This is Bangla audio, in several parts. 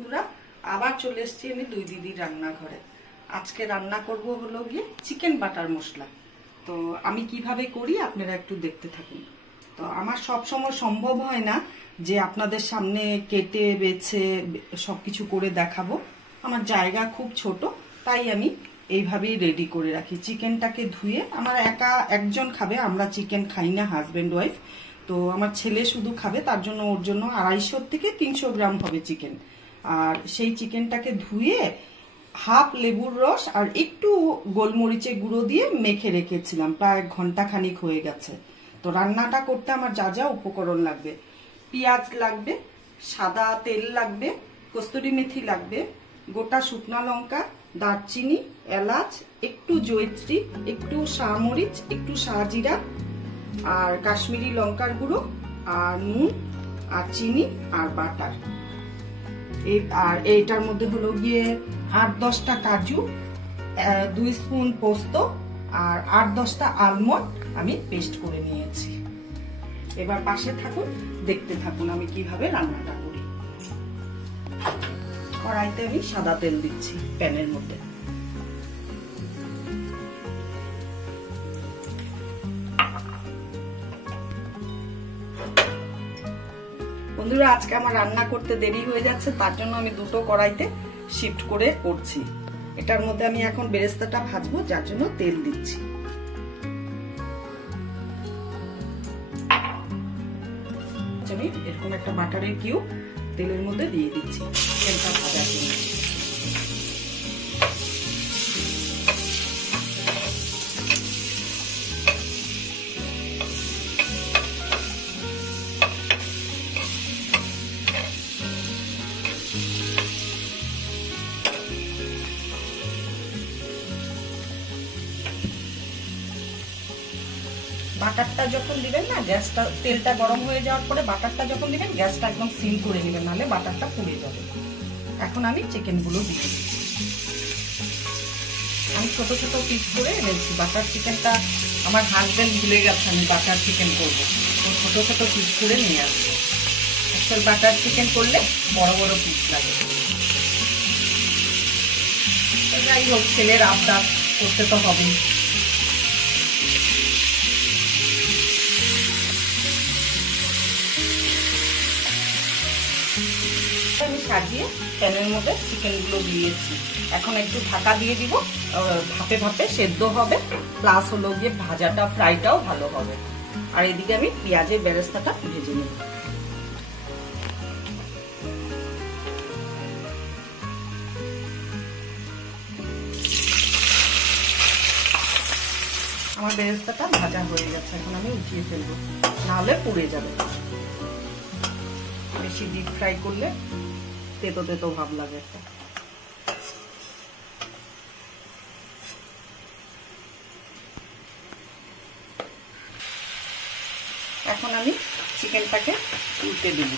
বন্ধুরা, আবার চলে এসেছি আমি দুই দিদি রান্নাঘরে। আজকে রান্না করব হলো গিয়ে চিকেন বাটার মশলা। তো আমি কিভাবে করি আপনারা একটু দেখতে থাকুন। তো আমার সব সময় সম্ভব হয় না যে আপনাদের সামনে কেটে বেছে সবকিছু করে দেখাবো। আমার জায়গা খুব ছোট, তাই আমি এইভাবেই রেডি করে রাখি। চিকেনটাকে ধুয়ে, আমার একজন খাবে, আমরা চিকেন খাই না, হাজব্যান্ড ওয়াইফ। তো আমার ছেলে শুধু খাবে, তার জন্য ওর জন্য 250 থেকে 300 গ্রাম হবে চিকেন। আর সেই চিকেনটাকে ধুয়ে হাফ লেবুর রস আর একটু গোলমরিচের গুঁড়ো দিয়ে মেখে রেখেছিলাম, প্রায় ঘন্টা খানিক হয়ে গেছে। তো রান্নাটা করতে আমার যা যা উপকরণ লাগবে: পেঁয়াজ লাগবে, সাদা তেল লাগবে, কস্তুরি মেথি লাগবে, গোটা শুকনা লঙ্কা, দারচিনি, এলাচ, একটু জয়িত্রী, একটু শাহমরিচ, একটু শাহজিরা, আর কাশ্মীরি লঙ্কার গুঁড়ো, আর নুন, আর চিনি, আর বাটার। আর এইটার মধ্যে হলো গিয়ে 8-10টা কাজু, 2 স্পুন পোস্ত, আর 8-10টা আলমন্ড আমি পেস্ট করে নিয়েছি। এবার পাশে থাকুন, দেখতে থাকুন আমি কিভাবে রান্নাটা করি। কড়াইতে আমি সাদা তেল দিচ্ছি প্যানের মধ্যে। বন্ধুরা, আজকে আমার রান্না করতে দেরি হয়ে যাচ্ছে, তার জন্য আমি দুটো কড়াইতে শিফট করে করছি। এটার মধ্যে আমি এখন বেরেস্তাটা ভাজবো, যার জন্য তেল দিচ্ছি। আমি এরকম একটা বাটারের কিউব তেলের মধ্যে দিয়ে দিচ্ছি তেলটা ভাজার জন্য। বাটারটা যখন দিবেন না, গ্যাসটা, তেলটা গরম হয়ে যাওয়ার পরে বাটারটা যখন দিবেন, গ্যাসটা একদম সিম করে নেবেন, নাহলে বাটারটা পুড়ে যাবে। এখন আমি চিকেনগুলো দিয়ে দিচ্ছি। আমি ছোট ছোট পিস করে এনেছি। বাটার চিকেনটা আমার হাজবেন্ড ভুলে গেছে আমি বাটার চিকেন করবো, তো ছোট ছোট পিস করে নিয়ে আসবো। অ্যাকচুয়াল বাটার চিকেন করলে বড় বড় পিস লাগে। যাই হোক, ছেলের আবদার করতে তো হবেই। আমি সাজিয়ে প্যানের মধ্যে চিকেনগুলো দিয়েছি। এখন একটু ঢাকা দিয়ে দিব, ভাপে ভাপে সেদ্ধ হবে, প্লাস হলো গিয়ে ভাজাটা, ফ্রাইটাও ভালো হবে। আর এদিকে আমি পেঁয়াজের বেরেস্তাটা ভেজে নেব। আমার বেরেস্তাটা ভাজা হয়ে গেছে, এখন আমি উঠিয়ে ফেলবো, নাহলে পুড়ে যাবে। বেশি ডিপ ফ্রাই করলে তেতো তেতো ভাব লাগে একটা। এখন আমি চিকেনটাকে উল্টে দিব।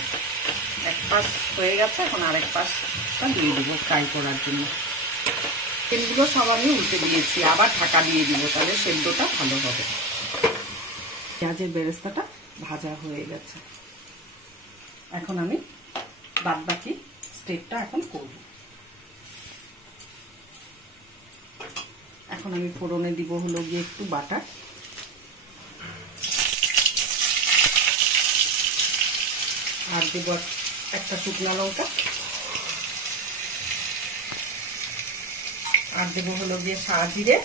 এক পাশ হয়ে গেছে, এখন আরেক পাশটা দিয়ে দিব ফ্রাই করার জন্য। চিকেনগুলো সব আমি উল্টে দিয়েছি, আবার ঢাকা দিয়ে দিব, তাহলে সেদ্ধটা ভালো হবে। পেঁয়াজের বেরেস্তাটা ভাজা হয়ে গেছে, এখন আমি বাদ বাকি স্টেপটা এখন করব। এখন আমি ফোড়নে দিব হলো গিয়ে একটু বাটার, আর দেব একটা শুকনা লঙ্কা, আর দেব হলো গিয়ে শাহজিরে,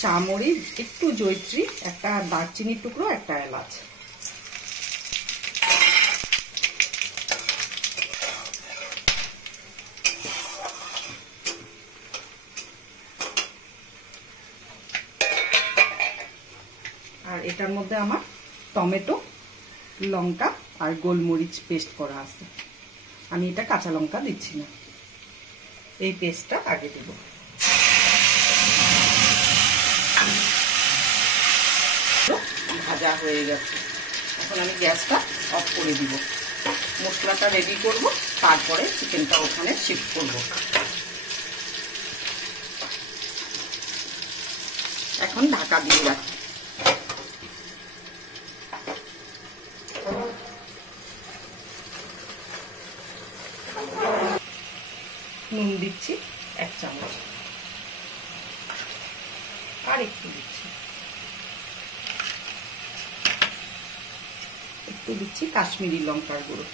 শাহমরিচ, একটু জয়িত্রী, একটা দারচিনির টুকরো, একটা এলাচ। আর এটার মধ্যে আমার টমেটো, লঙ্কা আর গোলমরিচ পেস্ট করা আছে। আমি এটা কাঁচা লঙ্কা দিচ্ছি না, এই পেস্টটা আগে দেব। ভাজা হয়ে গেছে, এখন আমি গ্যাসটা অফ করে দিব। মশলাটা রেডি করব, তারপরে চিকেনটা ওখানে শিফট করব। এখন ঢাকা দিয়ে রাখি। নুন দিচ্ছি 1 চামচ, আর একটু দিচ্ছি, একটু দিচ্ছি কাশ্মীরি লঙ্কার গুঁড়ো,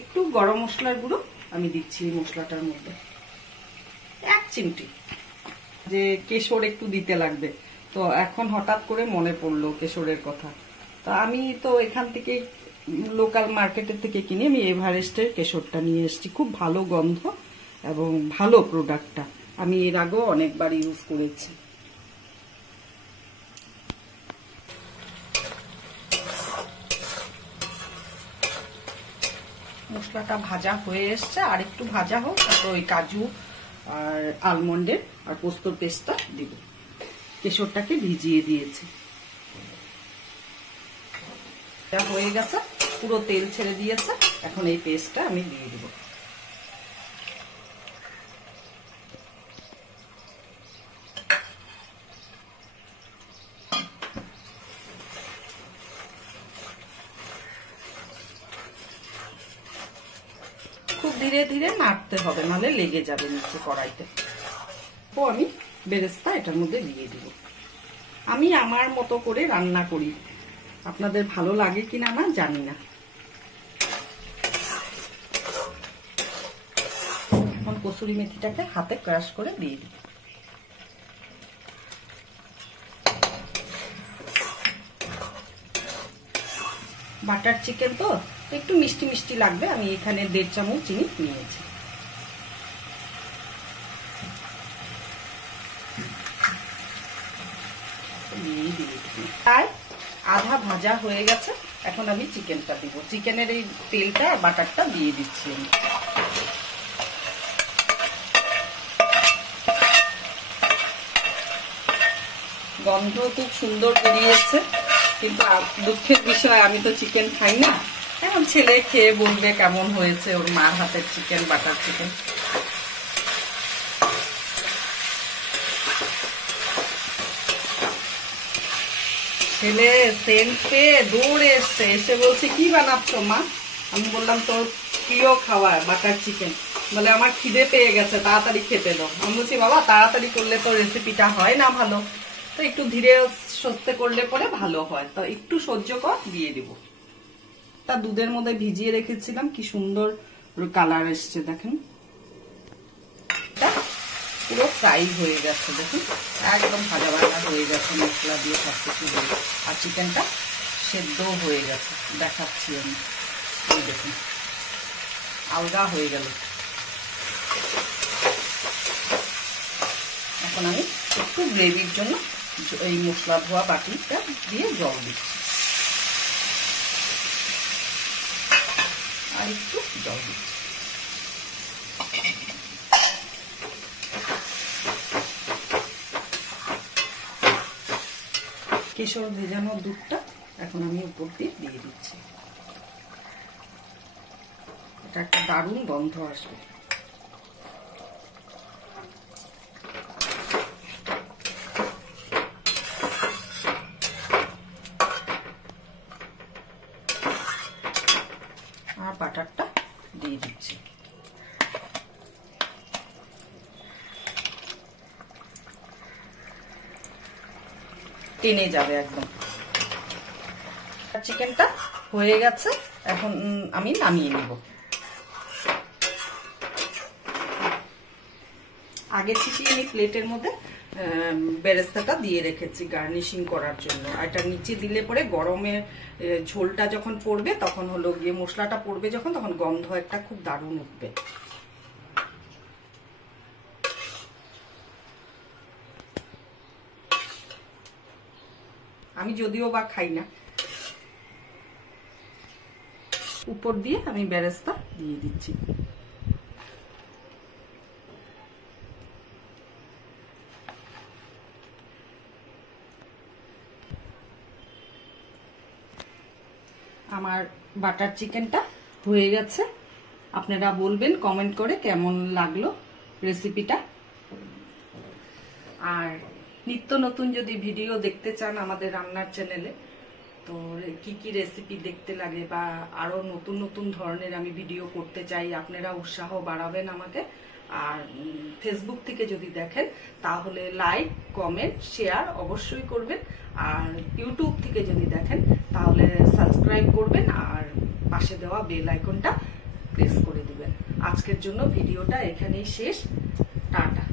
একটু গরম মশলার গুঁড়ো আমি দিচ্ছি এই মশলাটার মধ্যে 1 চিমটি। যে কেশর একটু দিতে লাগবে, তো এখন হঠাৎ করে মনে পড়লো কেশরের কথা। তো আমি তো এখান থেকে লোকাল মার্কেটের থেকে কিনে আমি এভারেস্টের কেশরটা নিয়ে এসেছি, খুব ভালো গন্ধ এবং ভালো প্রোডাক্টটা, আমি এর আগেও অনেকবার ইউজ করেছি। মশলাটা ভাজা হয়ে এসছে, আর একটু ভাজা হোক, তারপর ওই কাজু আর আলমন্ডের আর পোস্তর পেস্টটা দিব। কেশরটাকে ভিজিয়ে দিয়েছি, হয়ে গেছে, পুরো তেল ছেড়ে দিয়েছে। এখন এই পেস্টটা আমি দিয়ে দিব। খুব ধীরে ধীরে নাড়তে হবে, নাহলে লেগে যাবে নিচে কড়াইতে। তো আমি বেরেস্তা এটার মধ্যে দিয়ে দিব। আমি আমার মতো করে রান্না করি, আপনাদের ভালো লাগে কিনা না জানি না। এখন কসুরি মেথিটাকে হাতে ক্রাশ করে দিয়ে দিব। বাটার চিকেন তো একটু মিষ্টি মিষ্টি লাগবে, আমি এখানে 1.5 চামচ চিনি নিয়েছি। প্রায় আধা ভাজা হয়ে গেছে, এখন আমি চিকেনটা দিব। চিকেনের এই তেলটা বাটারটা দিয়ে দিচ্ছি আমি। গন্ধ খুব সুন্দর বেরিয়েছে, কিন্তু দুঃখের বিষয় আমি তো চিকেন খাই না। এখন ছেলে খেয়ে বলবে কেমন হয়েছে ওর মার হাতের চিকেন, বাটার চিকেন। ছেলে সেন্ট পেয়ে দৌড়ে এসছে, এসে বলছে কি বানাচ্ছ মা? আমি বললাম তোর প্রিয় খাবার বাটার চিকেন। বলে আমার খিদে পেয়ে গেছে, তাড়াতাড়ি খেতে দাও। আমি বলছি বাবা তাড়াতাড়ি করলে তো রেসিপিটা হয় না ভালো, তো একটু ধীরে সুস্থে করলে পরে ভালো হয়, তো একটু সহ্য কর, দিয়ে দিব। তা দুধের মধ্যে ভিজিয়ে রেখেছিলাম, কি সুন্দর কালার এসছে দেখেন। পুরো ফ্রাই হয়ে গেছে দেখুন, একদম ভাজা ভাজা হয়ে গেছে মশলা দিয়ে সবকিছু দিয়ে, আর চিকেনটা সেদ্ধও হয়ে গেছে, দেখাচ্ছি আমি। এই দেখুন আলগা হয়ে গেল। এখন আমি একটু গ্রেভির জন্য এই মশলা ধোয়া বাটিটা দিয়ে জল দিচ্ছি, আর একটু জল দিচ্ছি। কেশর ভেজানো দুধটা এখন আমি উপর দিয়ে দিয়ে দিচ্ছি, এটা একটা দারুণ গন্ধ আসবে। আর বাটারটা দিয়ে দিচ্ছি। টেনে যাবে একদম। চিকেনটা হয়ে গেছে, এখন আমি নামিয়ে নিব। আগে থেকে আমি প্লেটের মধ্যে বেরেস্তাটা দিয়ে রেখেছি গার্নিশিং করার জন্য। এটা নিচে দিলে পরে গরমে ঝোলটা যখন পড়বে, তখন হলো গিয়ে মশলাটা পড়বে যখন, তখন গন্ধ একটা খুব দারুণ উঠবে। আমি যদিও বা খাই না। উপর দিয়ে আমি বেরেস্তা দিয়ে দিচ্ছি। আমার বাটার চিকেনটা হয়ে গেছে, আপনারা বলবেন কমেন্ট করে কেমন লাগলো রেসিপিটা। আর নিত্য নতুন যদি ভিডিও দেখতে চান আমাদের রান্নার চ্যানেলে, তো কি কি রেসিপি দেখতে লাগে বা আরো নতুন নতুন ধরনের আমি ভিডিও করতে চাই, আপনারা উৎসাহ বাড়াবেন আমাকে। আর ফেসবুক থেকে যদি দেখেন তাহলে লাইক কমেন্ট শেয়ার অবশ্যই করবেন। আর ইউটিউব থেকে যদি দেখেন তাহলে সাবস্ক্রাইব করবেন আর পাশে দেওয়া বেল আইকনটা প্রেস করে দিবেন। আজকের জন্য ভিডিওটা এখানেই শেষ। টাটা।